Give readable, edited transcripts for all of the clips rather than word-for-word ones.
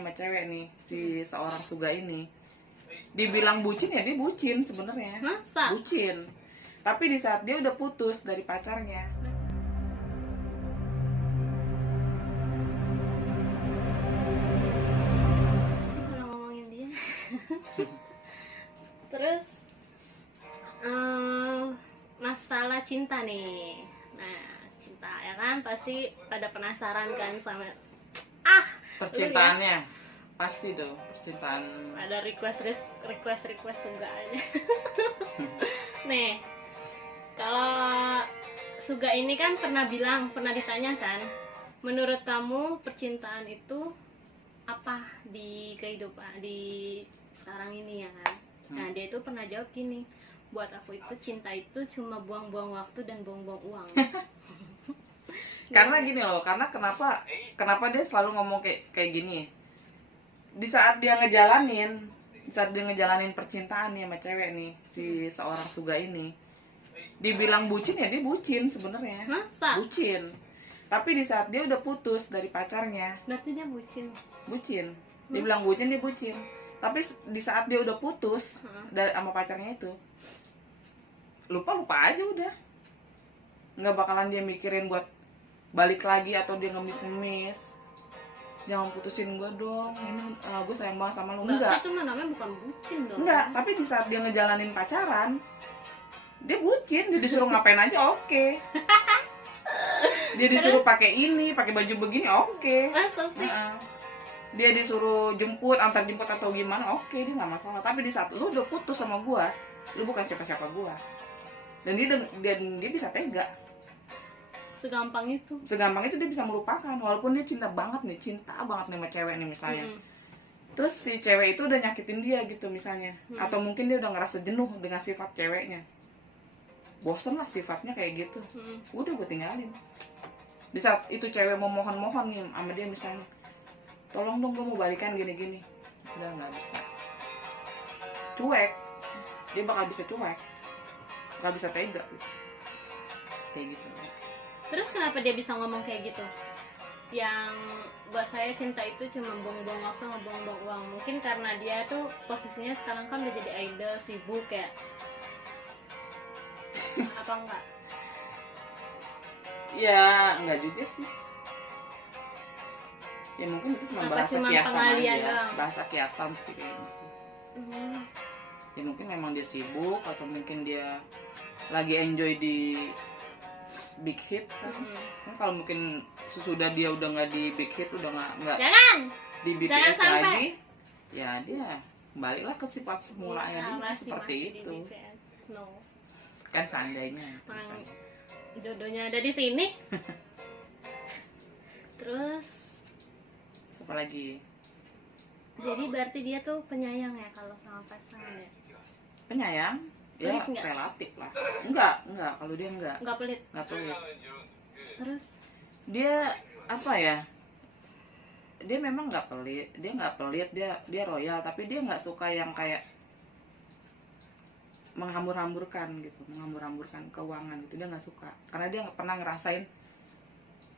nih sama cewek nih, si seorang Suga ini. Dibilang bucin ya dia bucin sebenarnya. Masa? Bucin. Tapi di saat dia udah putus dari pacarnya. Kalau ngomongin dia. Terus masalah cinta nih. Nah, cinta ya kan pasti pada penasaran kan sama Percintaannya pasti tuh, percintaan. ada request Suga aja. Nih, kalau Suga ini kan pernah ditanyakan, menurut kamu percintaan itu apa di kehidupan di sekarang ini ya kan? Nah, dia itu pernah jawab gini, buat aku itu cinta itu cuma buang-buang waktu dan buang-buang uang. Karena gini loh, karena kenapa dia selalu ngomong kayak gini. Di saat dia ngejalanin percintaan nih sama cewek nih, si seorang Suga ini. Dibilang bucin ya dia bucin sebenarnya. Masa? Bucin. Tapi di saat dia udah putus dari pacarnya, Berarti dia bucin. bucin. Dibilang bucin dia bucin. Tapi di saat dia udah putus dari sama pacarnya itu, lupa aja udah. Nggak bakalan dia mikirin buat balik lagi atau dia ngemis-ngemis. Jangan putusin gue dong, ini gue sayang banget sama lu. Enggak. Itu namanya bukan bucin dong. Enggak, tapi di saat dia ngejalanin pacaran, dia bucin, dia disuruh ngapain aja oke. Dia disuruh pakai ini, pakai baju begini oke. Masa sih? Dia disuruh antar jemput atau gimana oke, dia nggak masalah. Tapi di saat lu udah putus sama gue, lu bukan siapa-siapa gue. Dan dia bisa tega. Segampang itu Dia bisa melupakan walaupun dia cinta banget nih sama cewek nih misalnya. Terus si cewek itu udah nyakitin dia gitu misalnya, atau mungkin dia udah ngerasa jenuh dengan sifat ceweknya, bosen lah sifatnya kayak gitu, udah gue tinggalin. Di saat itu cewek mau mohon nih sama dia misalnya, tolong dong gue mau balikan gini-gini, udah nggak bisa, cuek, dia bakal bisa cuek, nggak bisa tega kayak gitu. Terus kenapa dia bisa ngomong kayak gitu? Yang buat saya cinta itu cuma buang-buang waktu, ngebuang-buang uang. Mungkin karena dia tuh posisinya sekarang kan udah jadi idol, sibuk ya. Apa enggak? Ya enggak juga sih. Ya mungkin itu cuma bahasa kiasan aja. Bahasa kiasan sih kayaknya sih. Ya mungkin memang dia sibuk atau mungkin dia lagi enjoy di big hit kan. Kalau mungkin sesudah dia udah nggak di big hit, udah nggak di BTS lagi, ya dia baliklah ke sifat semulanya dia seperti itu. No. Kan seandainya Jodohnya ada di sini. Terus apa lagi? jadi berarti dia tuh penyayang ya kalau sama pasangan ya? Penyayang? Ya Pelit relatif lah. Enggak, kalau dia enggak pelit. Terus dia apa ya, dia memang nggak pelit, dia royal, tapi dia nggak suka yang kayak menghambur-hamburkan keuangan gitu, dia nggak suka karena dia nggak pernah ngerasain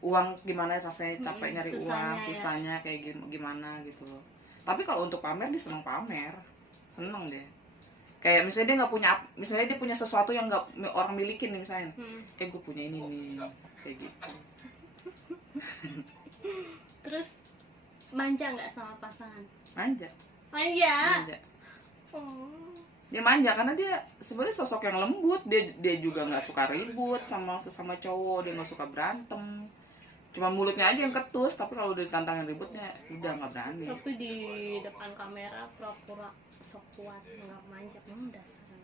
uang gimana rasanya, capek nyari uang, susahnya kayak gimana gitu loh. Tapi kalau untuk pamer dia seneng deh. Kayak misalnya dia nggak punya, misalnya dia punya sesuatu yang nggak orang milikin nih misalnya, gue punya ini nih, kayak gitu. Terus manja nggak sama pasangan? Manja. Dia manja karena dia sebenarnya sosok yang lembut, dia juga nggak suka ribut sama sesama cowok, dia nggak suka berantem. Cuma mulutnya aja yang ketus, tapi kalau udah ditantangin ributnya udah nggak berani. Tapi di depan kamera pura-pura sok kuat, nggak manja, dasar.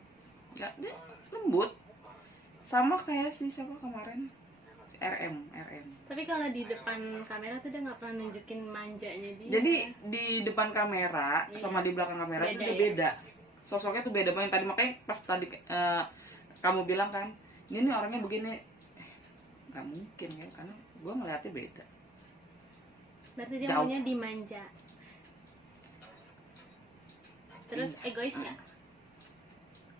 Nggak, dia lembut. Sama kayak si siapa kemarin, RM. Tapi kalau di depan kamera tuh dia nggak pernah nunjukin manjanya dia. Jadi di depan kamera sama di belakang kamera itu udah beda. Sosoknya tuh beda banget. Tadi makanya pas tadi kamu bilang kan, ini orangnya begini, nggak mungkin ya, karena gue ngeliatnya beda. Berarti dia maunya dimanja. Terus egois ya?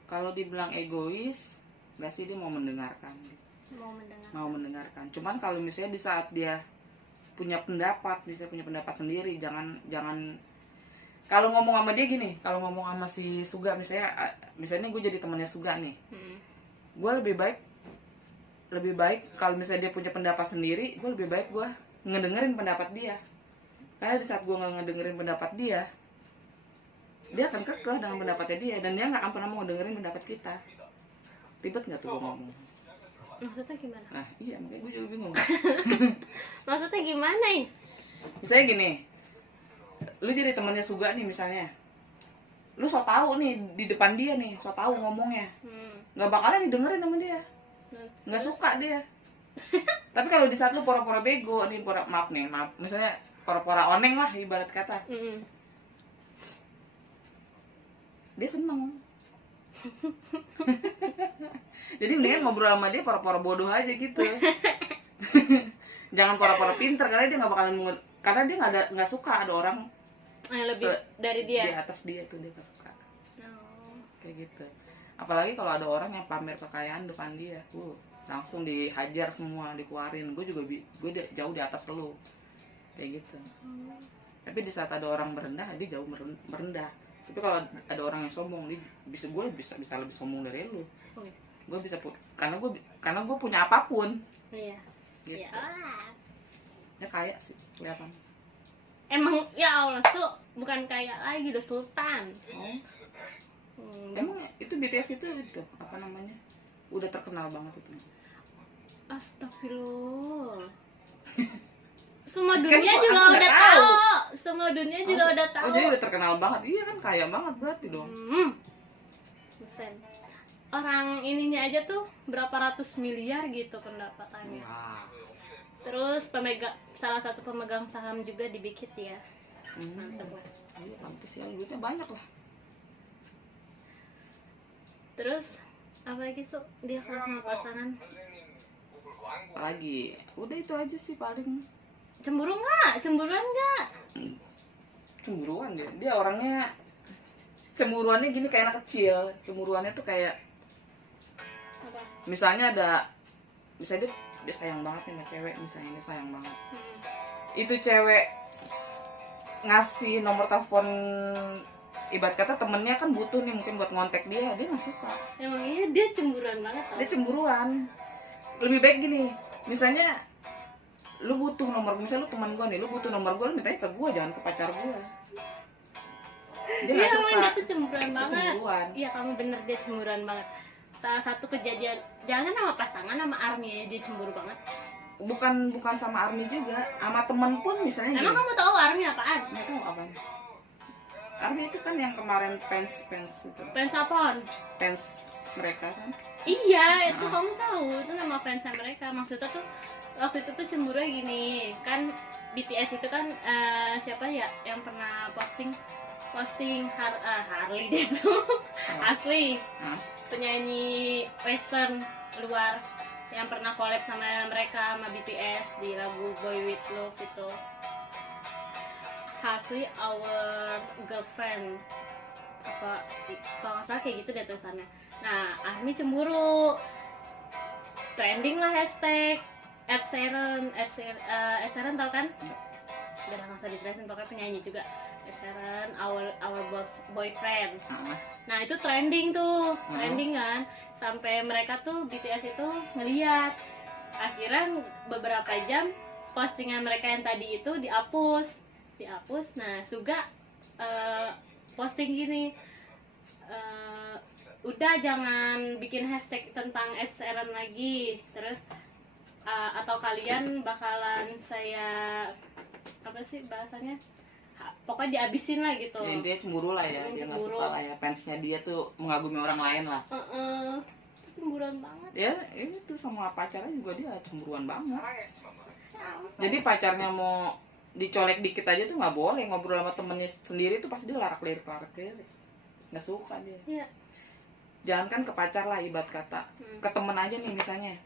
Kalau dibilang egois, nggak sih, dia mau mendengarkan. Mau mendengarkan. Cuman kalau misalnya di saat dia punya pendapat, bisa punya pendapat sendiri. Jangan kalau ngomong sama dia gini, kalau ngomong sama si Suga misalnya gue jadi temannya Suga nih, gue lebih baik kalau misalnya dia punya pendapat sendiri, gue lebih baik gue ngedengerin pendapat dia. Karena di saat gue nggak ngedengerin pendapat dia akan kekeh dengan pendapatnya dia, dan dia nggak akan pernah mau ngedengerin pendapat kita. Ribet nggak tuh gue ngomong? Maksudnya gimana? Nah iya, makanya gue juga bingung. Maksudnya gimana ya? Misalnya gini, lu jadi temannya Suga nih misalnya, lu so tau nih di depan dia nih, so tau ngomongnya, nggak bakalan didengerin sama dia, nggak suka dia. Tapi kalau di saat lu pura-pura bego nih, maaf, misalnya pura-pura oneng lah ibarat kata, dia seneng. Jadi mendingan ngobrol sama dia pura-pura bodoh aja gitu. Jangan pura-pura pinter, karena dia nggak bakalan, karena dia nggak suka ada orang yang lebih dari dia. Di atas dia tuh dia nggak suka. Kayak gitu. Apalagi kalau ada orang yang pamer kekayaan depan dia, langsung dihajar semua, dikeluarin. Gue jauh di atas lu, kayak gitu. Tapi di saat ada orang merendah, dia jauh merendah. Tapi kalau ada orang yang sombong, gue bisa lebih sombong dari lu. Gue bisa karena gue punya apapun. Iya. Gitu. Ya. Ya kaya sih kelihatan. Emang ya Allah tuh bukan kayak lagi, udah sultan. Emang itu BTS itu apa namanya? Udah terkenal banget itu. Astagfirullah. Semua dunia juga udah tahu. Semua dunia juga udah tahu. Oh, jadi udah terkenal banget. Iya kan, kaya banget berarti dong. Buset. Orang ininya aja tuh berapa ratus miliar gitu pendapatannya. Wow. Terus salah satu pemegang saham juga di Bikit ya. Mantap lah. Iya, pantes ya, duitnya banyak lah. Terus apa lagi tuh dia kalau sama pasangan? Apalagi? Udah itu aja sih paling. Cemburuan nggak? Cemburuan dia. Dia orangnya cemburuannya gini kayak anak kecil. Cemburuannya tuh kayak Apa? misalnya dia sayang banget nih sama cewek, misalnya dia sayang banget. Itu cewek ngasih nomor telepon, ibarat kata temennya kan butuh nih mungkin buat ngontek dia nggak suka. Emang iya dia cemburuan banget tau? Dia cemburuan. Lebih baik gini, misalnya lu butuh nomor, misalnya lu teman gue nih, lu butuh nomor gue, lu mintanya ke gue, jangan ke pacar gue. Dia nggak suka. Dia tuh cemburuan banget. Iya kamu bener, dia cemburuan banget. Salah satu kejadian, jangan sama pasangan, sama Army ya dia cemburu banget. Bukan sama Army juga, sama temen pun misalnya. Emang kamu tahu Army apaan? Nggak tahu apaan. Army itu kan yang kemarin fans itu. Fans apaan? Fans mereka kan. Iya, itu kamu tahu, itu nama fansnya mereka. Maksudnya tuh waktu itu tuh cemburu gini, kan BTS itu kan siapa ya yang pernah posting Harley dia tuh. Asli. Penyanyi western luar yang pernah collab sama mereka sama BTS di lagu Boy With Love itu. Asli our girlfriend apa kalau nggak salah kayak gitu deh tulisannya. Nah, Army cemburu, trending lah hashtag Ed Sheeran tau kan? Udah nggak usah dijelasin, pokoknya penyanyi juga. Ed Sheeran, our boyfriend. Nah itu trending tuh, trending kan, sampai mereka tuh BTS itu ngeliat. Akhirnya beberapa jam postingan mereka yang tadi itu dihapus. Nah Suga posting gini, udah jangan bikin hashtag tentang Ed Sheeran lagi, terus atau kalian bakalan saya apa sih bahasanya, pokoknya dihabisin lah gitu. Ya, intinya cemburu lah ya, dia nggak suka lah ya, fansnya dia tuh mengagumi orang lain lah. Cemburuan banget. Ya itu sama pacarnya juga dia cemburuan banget. Jadi pacarnya mau dicolek dikit aja tuh nggak boleh, ngobrol sama temennya sendiri tuh pasti dia larak-lirik, nggak suka dia. Iya. Jangan kan ke pacar lah ibarat kata, ke temen aja nih misalnya.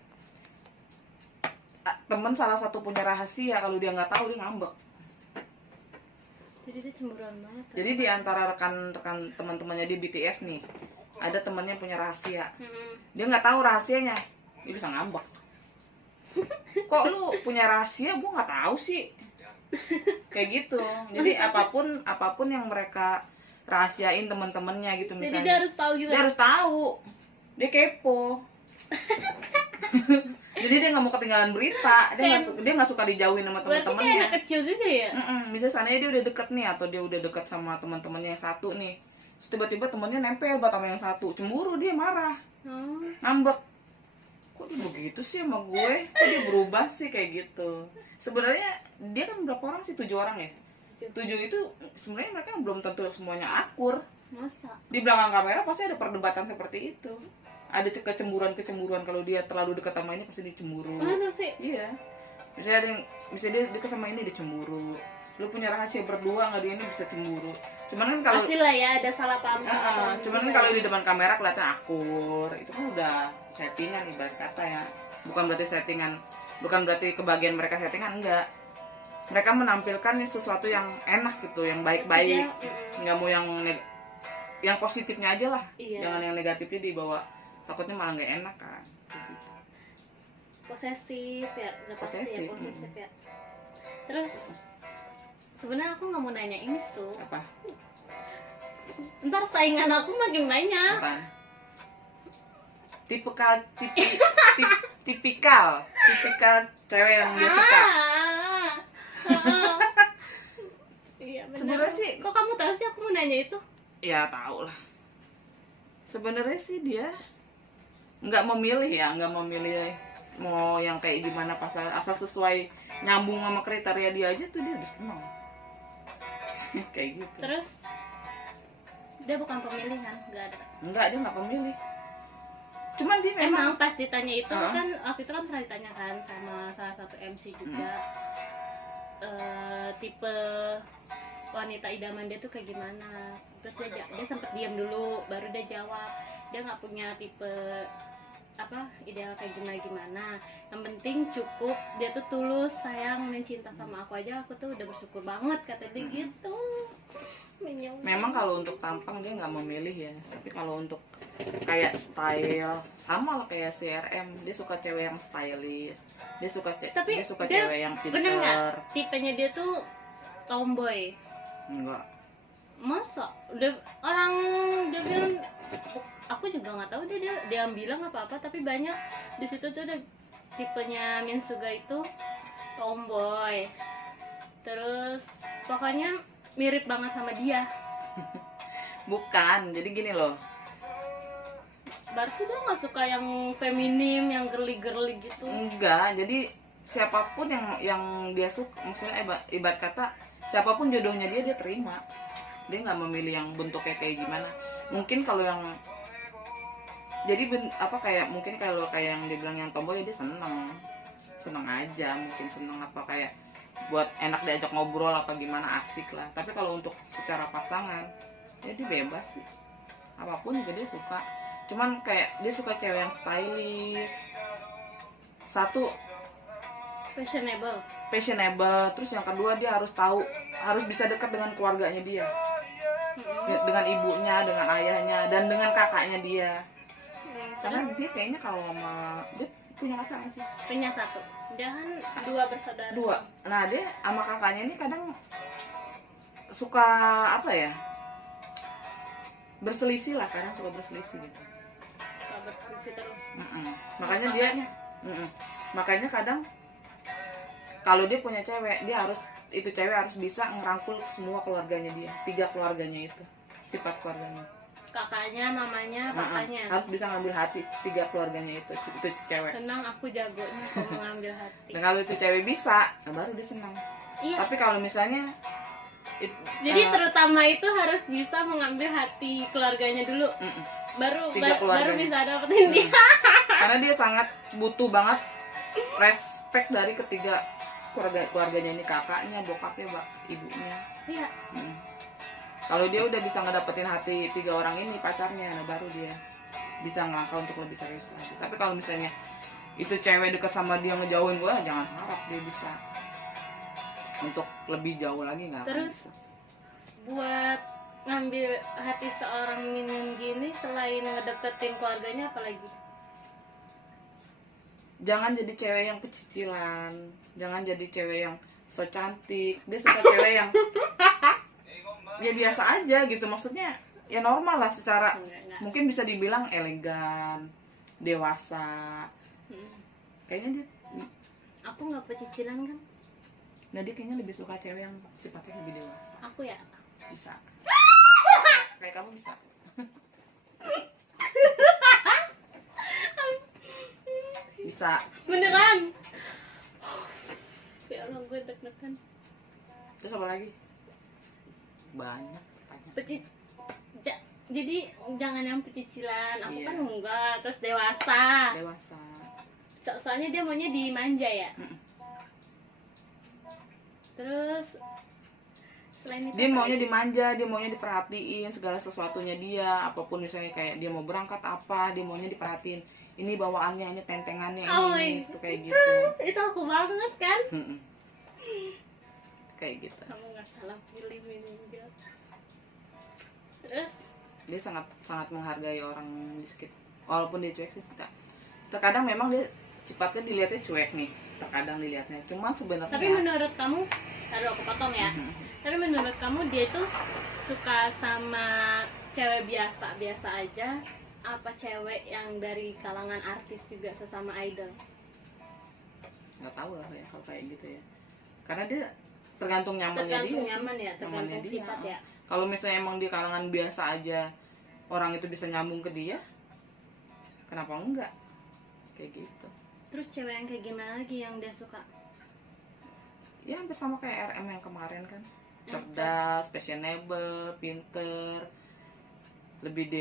Temen salah satu punya rahasia, kalau dia nggak tahu dia ngambek. Jadi dia cemburuan banget. Jadi di antara rekan-rekan teman-temannya di BTS nih, ada temennya punya rahasia. Dia nggak tahu rahasianya, dia bisa ngambek. Kok lu punya rahasia, gua nggak tahu sih. kayak gitu. Jadi apapun yang mereka rahasiain teman-temannya gitu Jadi misalnya, dia harus tahu gitu. dia harus tahu, dia kepo. Jadi dia nggak mau ketinggalan berita, dia nggak suka dijauhin sama Berarti kayak teman-temannya. anak kecil juga ya. Misalnya seandainya dia udah deket nih, atau dia udah deket sama teman-temannya yang satu nih, terus tiba-tiba temannya nempel banget sama yang satu, cemburu, dia marah, ngambek. Kok dia begitu sih sama gue? Kok dia berubah sih kayak gitu? Sebenarnya dia kan berapa orang sih? 7 orang ya? 7 itu sebenarnya mereka belum tentu semuanya akur. Masa? Di belakang kamera pasti ada perdebatan seperti itu. Ada kecemburuan kalau dia terlalu dekat sama ini pasti dicemburu. Masa sih? Iya. Misalnya dia dekat sama ini dia cemburu. Lu punya rahasia berdua nggak, dia ini bisa cemburu. Cuman kan kalau pasti lah ya ada salah paham. cuman kan kalau di depan kamera kelihatan akur, itu kan udah settingan ibarat kata ya. Bukan berarti kebagian mereka settingan, enggak. Mereka menampilkan sesuatu yang enak gitu, yang baik-baik. Nggak mau yang positifnya aja lah. Iya. Jangan yang negatifnya dibawa. Takutnya malah nggak enak kan. Posesif ya, udah pasti ya Posesif. posesif ya. Terus sebenarnya aku nggak mau nanya ini tuh. Apa? Ntar saingan aku makin banyak. Apaan? Tipikal cewek yang dia suka. Iya benar. Sebenarnya sih, kok kamu tahu sih aku mau nanya itu? ya tau lah. Sebenarnya sih dia nggak memilih mau yang kayak gimana, asal sesuai nyambung sama kriteria dia aja tuh dia udah seneng. Kayak gitu. Terus dia bukan pemilihan, nggak ada. Enggak, dia nggak pemilih. Cuman dia memang Emang pas ditanya itu kan waktu itu kan pernah ditanyakan sama salah satu MC juga tipe wanita idaman dia tuh kayak gimana. Terus dia sempet diam dulu baru dia jawab dia nggak punya tipe ideal kayak gimana. Yang penting cukup dia tuh tulus, sayang dan cinta sama aku aja, aku tuh udah bersyukur banget, kata dia gitu. memang kalau untuk tampang dia nggak memilih ya, tapi kalau untuk kayak style sama lah kayak CRM, dia suka cewek yang stylish, dia suka cewek yang bener nggak pinter. tipenya dia tuh tomboy? Enggak. Masa udah orang dia bilang, aku juga nggak tahu dia bilang apa tapi banyak di situ tuh udah tipenya Minsuga itu tomboy, terus pokoknya mirip banget sama dia. Bukan, jadi gini loh. Berarti dia nggak suka yang feminim, yang girly gitu? Enggak, jadi siapapun yang dia suka, maksudnya ibarat kata siapapun jodohnya dia terima. Dia nggak memilih yang bentuknya kayak gimana. Mungkin kalau yang jadi mungkin kalau kayak yang dia bilang yang tomboy, dia seneng aja, mungkin seneng kayak buat enak diajak ngobrol apa gimana, asik lah. Tapi kalau untuk secara pasangan ya dia bebas sih, apapun juga dia suka. Cuman kayak dia suka cewek yang stylish, satu fashionable, terus yang kedua dia harus bisa dekat dengan keluarganya dia, dengan ibunya, dengan ayahnya, dan dengan kakaknya dia. Karena dia kayaknya kalau dia punya kakak nggak sih? Punya satu. Dia kan 2 bersaudara. 2. Nah dia sama kakaknya ini kadang suka berselisih lah, kadang suka berselisih gitu. Suka berselisih terus. Makanya kadang kalau dia punya cewek, itu cewek harus bisa ngerangkul semua keluarganya dia, 3 keluarganya itu, sifat keluarganya. Kakaknya, mamanya, papanya. Harus bisa ngambil hati 3 keluarganya itu cewek. Senang, aku jagonya kalau mengambil hati. Dan kalau itu cewek bisa, baru dia senang. Iya. Tapi kalau misalnya jadi terutama itu harus bisa mengambil hati keluarganya dulu. Baru bisa dapetin dia. Karena dia sangat butuh banget respect dari ketiga keluarganya ini, kakaknya, bokapnya, ibunya. Iya. Kalau dia udah bisa ngedapetin hati 3 orang ini, pacarnya, baru dia bisa ngelangkah untuk lebih serius lagi. Tapi kalau misalnya itu cewek deket sama dia ngejauhin gue, jangan harap dia bisa untuk lebih jauh lagi, nggak akan bisa. Buat ngambil hati seorang minim gini, selain ngedeketin keluarganya, apalagi? Jangan jadi cewek yang pecicilan, jangan jadi cewek yang so cantik. Dia suka cewek yang ya biasa aja gitu, maksudnya ya normal lah secara Enggak. mungkin bisa dibilang elegan, dewasa. Kayaknya dia, Aku nggak pecicilan kan? nah dia kayaknya lebih suka cewek yang sifatnya lebih dewasa. Aku ya. Bisa. Kayak kamu bisa. Bisa. Beneran. Ya Allah, gue deg-degan. Terus apa lagi? Banyak tanya. Jadi jangan yang pecicilan. Aku Iya. kan enggak. Terus dewasa. Dewasa. Soalnya dia maunya dimanja ya. Mm-mm. Terus selain itu Dia apa maunya lagi? dimanja, dia maunya diperhatiin segala sesuatunya dia, apapun misalnya kayak dia mau berangkat apa, dia maunya diperhatiin. Ini bawaannya, ini tentengannya, Oh my ini itu kayak gitu. Itu aku banget kan? Mm-mm. Kayak gitu. Kamu nggak salah pilih ini enggak. Terus Dia sangat sangat menghargai orang di sekitar. Walaupun dia cuek sih, terkadang memang dia sifatnya dilihatnya cuek nih, terkadang dilihatnya. Cuma sebenarnya tapi menurut kamu, taruh aku potong ya. Mhm. Tapi menurut kamu dia tuh suka sama cewek biasa aja, apa cewek yang dari kalangan artis juga sesama idol? Nggak tahu lah ya kalau kayak gitu ya, karena dia tergantung nyamannya Tergantung dia nyaman sih. ya, tergantung Nyamannya dia. sifat ya. Kalau misalnya emang di kalangan biasa aja orang itu bisa nyambung ke dia, kenapa enggak? Kayak gitu. Terus cewek yang kayak gimana lagi yang dia suka? Ya hampir sama kayak RM yang kemarin kan, Yang cerdas, fashionable, pinter, lebih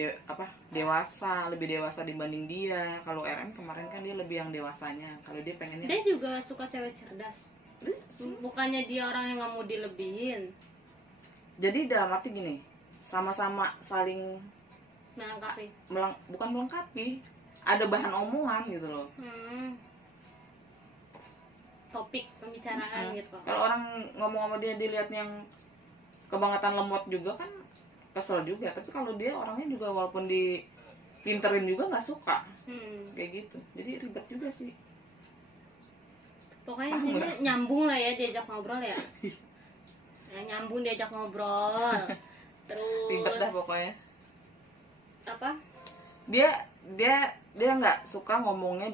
dewasa, lebih dewasa dibanding dia. Kalau RM kemarin kan dia lebih yang dewasanya. Kalau dia pengennya Dia juga suka cewek cerdas. Bukannya dia orang yang nggak mau dilebihin, jadi dalam arti gini, sama-sama saling melengkapi. bukan melengkapi, ada bahan omongan gitu loh. Topik pembicaraan gitu. Kalau orang ngomong sama dia dilihat yang kebangetan lemot juga kan kesel juga. Tapi kalau dia orangnya juga walaupun dipinterin juga nggak suka kayak gitu. Jadi ribet juga sih. Pokoknya Paham intinya nggak? nyambung lah ya diajak ngobrol ya. Nyambung diajak ngobrol. Terus Ribet dah pokoknya. apa? Dia nggak suka ngomongnya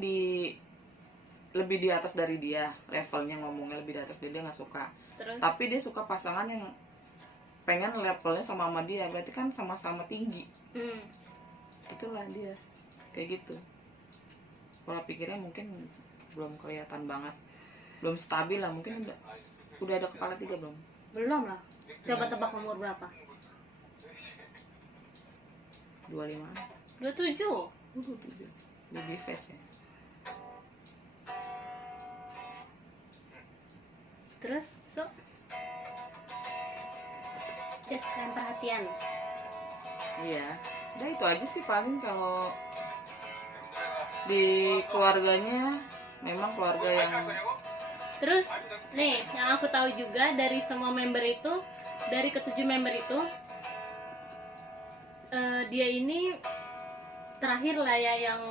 lebih di atas dari dia, levelnya ngomongnya lebih di atas dari dia nggak suka. Terus Tapi dia suka pasangan yang pengen levelnya sama dia, berarti kan sama-sama tinggi. Itulah dia kayak gitu. Pola pikirnya mungkin belum kelihatan banget, belum stabil lah. Mungkin udah ada kepala 3 belum? belum lah. Coba tebak umur berapa? 25. 27. 27. Baby face ya. Terus just kalian perhatian. Iya. Udah itu aja sih paling kalau di keluarganya, memang keluarga yang Terus nih yang aku tahu juga dari semua member itu, dari ke-7 member itu, dia ini terakhir lah ya yang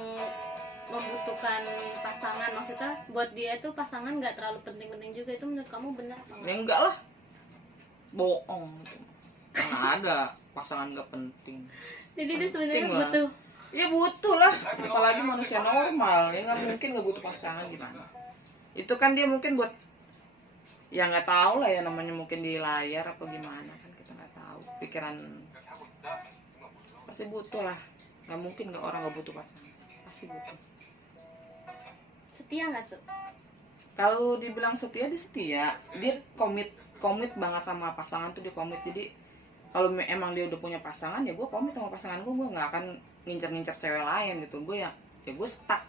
membutuhkan pasangan. Maksudnya buat dia itu pasangan nggak terlalu penting-penting juga. Itu menurut kamu benar apa ya enggak lah, bohong gitu. Mana ada pasangan nggak penting. Jadi dia sebenarnya Penting lah. butuh. Ya butuh lah, apalagi manusia normal ya nggak mungkin nggak butuh pasangan gimana. Itu kan dia mungkin buat ya nggak tahu lah ya, namanya mungkin di layar apa gimana kan kita nggak tahu. Pikiran pasti butuh lah, nggak mungkin nggak orang nggak butuh pasangan, pasti butuh. Setia nggak Su? Kalau dibilang setia, dia setia, dia komit banget sama pasangan tuh, dia komit. Jadi kalau emang dia udah punya pasangan ya gue komit sama pasangan gue nggak akan ngincer cewek lain gitu. Gue ya gue stuck,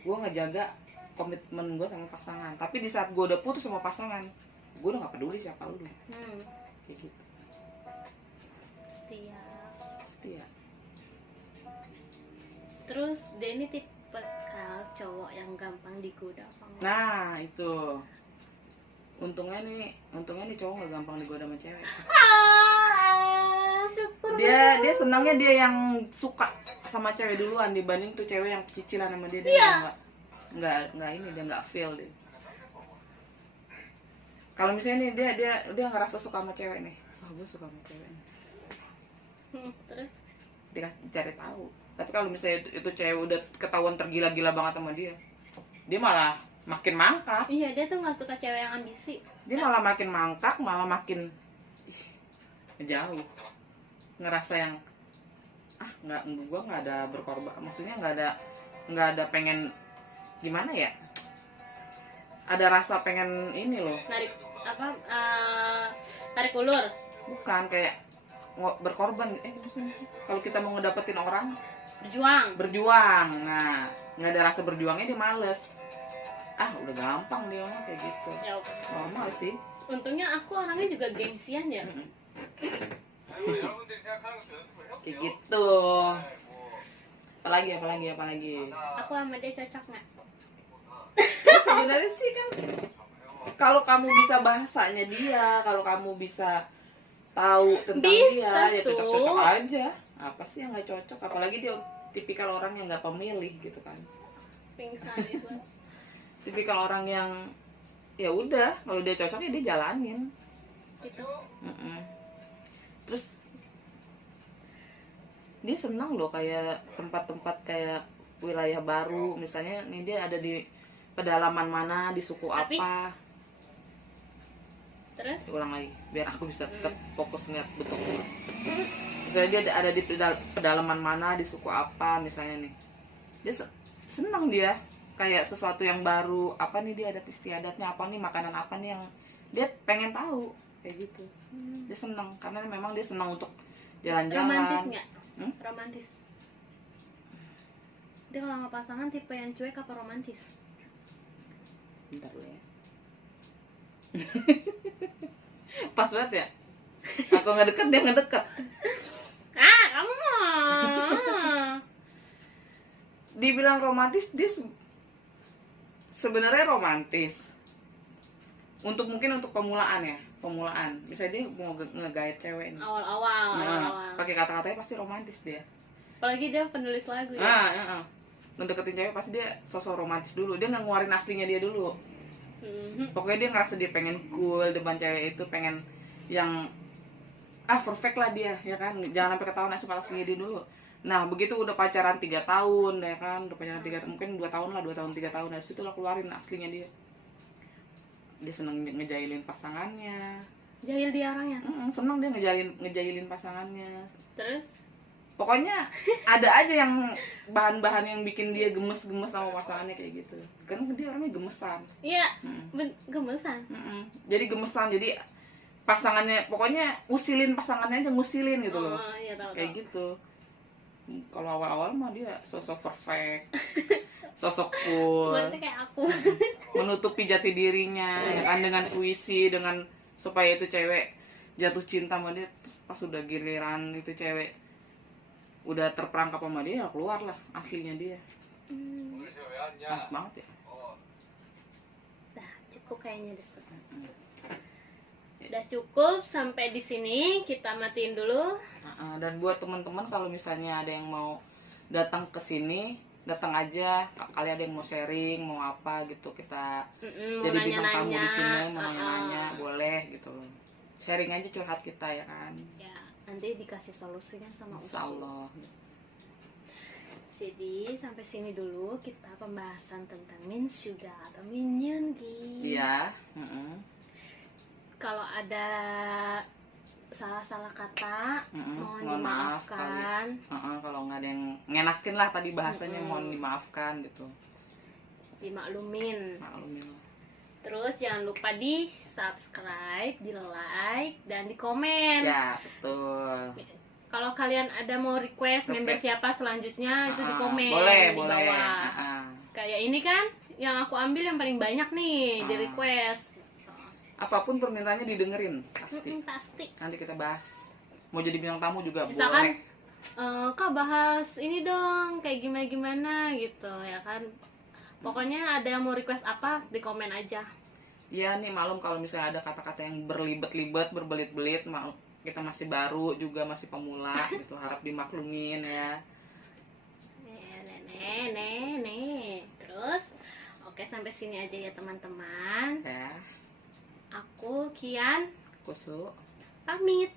gue ngejaga komitmen gue sama pasangan. Tapi di saat gue udah putus sama pasangan, gue udah nggak peduli siapa lu, kayak gitu. Setia. Terus dia ini tipe cowok yang gampang digoda apa enggak? Nah itu untungnya nih cowok nggak gampang digoda sama cewek. Syukur. Dia senangnya dia yang suka sama cewek duluan dibanding tuh cewek yang cicilan sama dia. Dia Iya. nggak ini, dia nggak feel deh. Kalau misalnya nih dia ngerasa suka sama cewek nih, gue suka sama cewek nih. Terus Dia cari tahu. Tapi kalau misalnya itu cewek udah ketahuan tergila-gila banget sama dia malah makin mangkak. iya, dia tuh nggak suka cewek yang ambisi. Dia malah makin mangkak, malah makin jauh. Ngerasa yang gua nggak ada berkorban. Maksudnya nggak ada pengen gimana ya? Ada rasa pengen ini loh. Tarik ulur. Bukan kayak berkorban. Kalau kita mau ngedapetin orang berjuang. Nah, nggak ada rasa berjuangnya, dia males. Udah gampang dia mah kayak gitu. Ya, normal sih. untungnya aku orangnya juga gengsian ya. Kayak gitu. Apalagi Aku sama dia cocok nggak? Sebenarnya sih kan, kalau kamu bisa bahasanya dia, kalau kamu bisa tahu tentang dia, ya cocok aja. Apa sih yang nggak cocok? Apalagi dia tipikal orang yang nggak pemilih gitu kan. Pingsan itu. Tipikal orang yang ya udah, kalau dia cocok ya dia jalanin Gitu. Terus dia senang loh kayak tempat-tempat kayak wilayah baru, misalnya nih dia ada di pedalaman mana, di suku apa. Terus Ulang lagi biar aku bisa tetap fokus ngeliat betul. Misalnya dia ada di pedalaman mana, di suku apa misalnya nih, dia senang dia kayak sesuatu yang baru, apa nih dia adat istiadatnya, apa nih makanan apa nih yang dia pengen tahu kayak gitu. Dia senang karena memang dia senang untuk jalan-jalan. romantis nggak? Romantis. Dia kalau sama pasangan tipe yang cuek apa romantis? Bentar dulu ya. Pas banget ya. Aku nggak deket, dia nggak deket. Kamu mah. Dibilang romantis, dia sebenarnya romantis. Mungkin untuk pemulaan. Misalnya dia mau ngegait cewek nih. Awal-awal. Pakai kata-katanya pasti romantis dia. Apalagi dia penulis lagu ya. Ngedeketin cewek pasti dia sosok romantis dulu. Dia nggak ngeluarin aslinya dia dulu. Pokoknya dia ngerasa dia pengen cool depan cewek itu, pengen yang perfect lah dia, ya kan. Jangan sampai ketahuan aslinya dia dulu. Nah, begitu udah pacaran 3 tahun, ya kan. Udah pacaran 3 tahun, mungkin 2 tahun lah, 2 tahun 3 tahun, dari situ lah keluarin aslinya dia. Dia seneng ngejailin pasangannya. Jahil dia orangnya. Seneng dia ngejailin pasangannya. Terus Pokoknya ada aja yang bahan-bahan yang bikin dia gemes-gemes sama pasangannya kayak gitu. Kan dia orangnya gemesan. iya, gemesan. Jadi gemesan, jadi pasangannya, pokoknya usilin pasangannya aja, ngusilin gitu loh. Iya, tahu. Kayak gitu. Kalau awal-awal mah dia sosok perfect, sosok cool, Berarti kayak aku. menutupi jati dirinya, ya kan, dengan puisi, dengan supaya itu cewek jatuh cinta sama dia. Terus pas udah giliran itu cewek udah terperangkap sama dia, ya keluar lah aslinya dia. Pas banget ya. Nah, cukup kayaknya deh. Udah cukup sampai di sini, kita matiin dulu. Dan buat teman-teman kalau misalnya ada yang mau datang ke sini, datang aja. Kali ada yang mau sharing, mau apa gitu, kita Mau jadi bintang tamu di sini, nanya-nanya. mau nanya-nanya, boleh gitu. Sharing aja, curhat kita ya kan. Ya, nanti dikasih solusinya sama Insya Allah. Jadi sampai sini dulu kita pembahasan tentang Minsuga atau Minyungi. Iya. Kalau ada salah-salah kata, mohon Maaf dimaafkan. kalau nggak ada yang ngenakin lah tadi bahasanya, mohon dimaafkan gitu. Dimaklumin. Maklumin. Terus jangan lupa di subscribe, di like, dan di komen. Ya betul. Kalau kalian ada mau request member siapa selanjutnya, itu di komen boleh, di bawah. Kayak ini kan yang aku ambil yang paling banyak nih di request. Apapun permintaannya didengerin pasti. Pasti. Nanti kita bahas. Mau jadi bintang tamu juga Misalkan, boleh. Kak bahas ini dong, kayak gimana gitu ya kan. Pokoknya ada yang mau request apa, di komen aja. Ya nih malum kalau misalnya ada kata-kata yang berlibet-libet, berbelit-belit, kita masih baru juga, masih pemula gitu, harap dimaklumin ya. Nih. Terus, oke sampai sini aja ya teman-teman. Ya. Aku Kian Kusu. pamit.